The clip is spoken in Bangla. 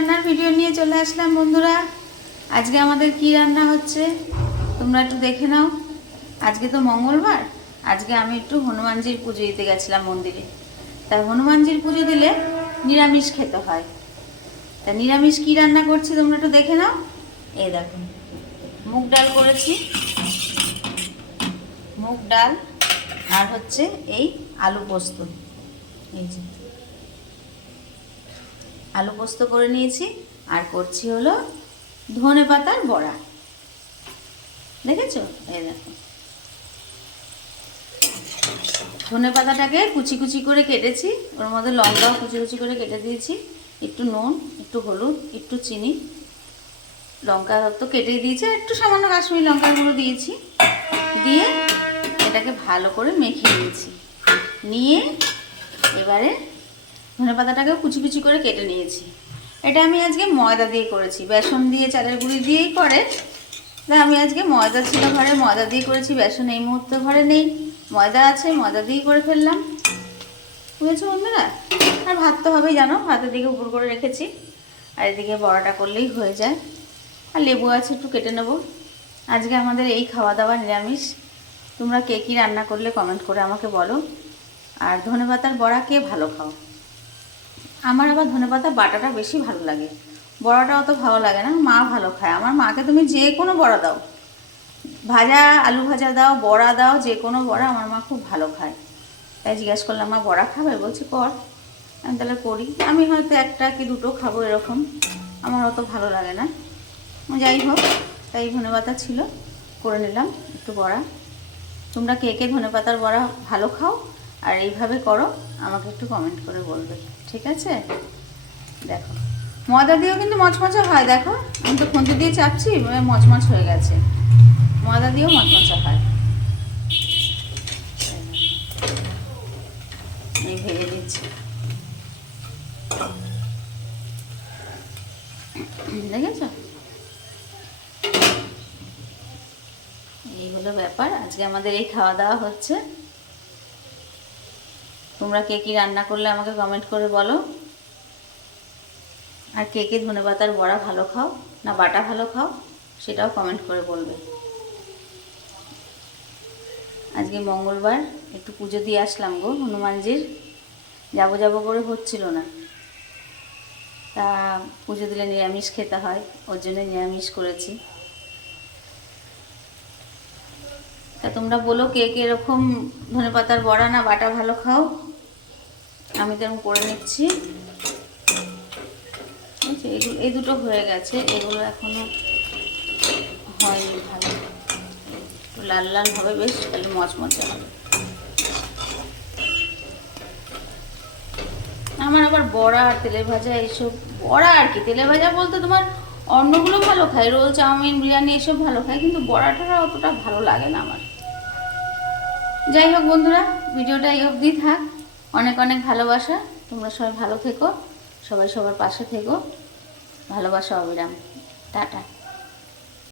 রান্নার ভিডিও নিয়ে চলে আসলাম বন্ধুরা। আজকে আমাদের কি রান্না হচ্ছে তোমরা একটু দেখে নাও। আজকে তো মঙ্গলবার, আজকে আমি একটু হনুমানজির পুজো দিতে গেছিলাম মন্দিরে। তাই হনুমানজির পুজো দিলে নিরামিষ খেতে হয়। তা নিরামিষ কি রান্না করছি তোমরা একটু দেখে নাও। এই দেখো, মুগ ডাল করেছি, মুগ ডাল আর হচ্ছে এই আলু পোস্ত। এই যে আলু পোস্ত করে নিয়েছি, আর করছি হলো ধনে পাতার বড়া। দেখেছো? এই দেখো, ধনে পাতাটাকে কুচি কুচি করে কেটেছি, ওর মধ্যে লঙ্কাও কুচি কুচি করে কেটে দিয়েছি, একটু নুন, একটু হলুদ, একটু চিনি, লঙ্কা তো কেটে দিয়েছি, একটু সামান্য কাশ্মীরি লঙ্কার গুঁড়ো দিয়েছি, দিয়ে এটাকে ভালো করে মেখে নিয়েছি। নিয়ে এবারে ধনে পাতাটাকেও কুচি কুচি করে কেটে নিয়েছি। এটা আমি আজকে ময়দা দিয়ে করেছি, বেসন দিয়ে চালের গুঁড়ি দিয়েই করে। তাই আমি আজকে ময়দা ছিল ঘরে, ময়দা দিয়ে করেছি। বেসন এই মুহূর্তে ঘরে নেই, ময়দা আছে, ময়দা দিয়েই করে ফেললাম। বুঝেছো বন্ধুরা? আর ভাত তো হবেই জানো, ভাতের দিকে উপর করে রেখেছি, আর এদিকে বড়াটা করলেই হয়ে যায়। আর লেবু আছে, একটু কেটে নেব। আজকে আমাদের এই খাওয়া দাওয়া নিরামিষ। তোমরা কে কী রান্না করলে কমেন্ট করে আমাকে বলো। আর ধনেপাতার বড়া কে ভালো খাও? আমার আবার ধনেপাতা বাটাটা বেশি ভালো লাগে, বড়াটা অত ভালো লাগে না। মা ভালো খায়, আমার মাকে তুমি যে কোনো বড়া দাও, ভাজা আলু ভাজা দাও, বড়া দাও, যে কোনো বড়া আমার মা খুব ভালো খায়। তাই জিজ্ঞাসা করলাম, মা বড়া খাবে? বলছি কর। আমি তাহলে করি। আমি হয়তো একটা কি দুটো খাবো এরকম, আমার অত ভালো লাগে না। যাই হোক, তাই ধনেপাতা ছিল, করে নিলাম একটু বড়া। তোমরা কে কে ধনেপাতার বড়া ভালো খাও আর এইভাবে করো, আমাকে একটু কমেন্ট করে বলবে, ঠিক আছে? দেখো, ময়দা দিয়েও কিন্তু মচমচা হয়। দেখো, আমি তো খুন্তি দিয়ে চাপছি, মচমচ হয়ে গেছে। ময়দা দিয়েও মচমচা হয়। এই ভেজে দিচ্ছি, দেখেছো? এই হলো ব্যাপার, আজকে আমাদের এই খাওয়া দাওয়া হচ্ছে। তোমরা কে কী রান্না করলে আমাকে কমেন্ট করে বলো। আর কে কে ধনেপাতার বড়া ভালো খাও না বাটা ভালো খাও, সেটাও কমেন্ট করে বলবে। আজকে মঙ্গলবার, একটু পুজো দিয়ে আসলাম গো হনুমানজির। যাবো যাবো করে হচ্ছিল না, তা পুজো দিলে নিরামিষ খেতে হয়, ওর জন্য নিরামিষ করেছি। তা তোমরা বলো কে কে এরকম ধনেপাতার বড়া না বাটা ভালো খাও। আমি তো এরকম করে নিচ্ছি। এই দুটো হয়ে গেছে, এগুলো এখনো হয়নি ভালো, একটু লাল লাল হবে বেশ, তাহলে মচমচে হবে। আমার আবার বড়া আর তেলে ভাজা এইসব, বড়া আর কি তেলে ভাজা বলতে তোমার অন্যগুলো ভালো খাই, রোল চাউমিন বিরিয়ানি এসব ভালো খাই, কিন্তু বড়াটা অতটা ভালো লাগে না আমার। যাই হোক বন্ধুরা, ভিডিওটা এই অবধি থাক। অনেক অনেক ভালোবাসা, তোমরা সবাই ভালো থেকো, সবাই সবার পাশে থেকো। ভালোবাসা অবিরাম। টাটা।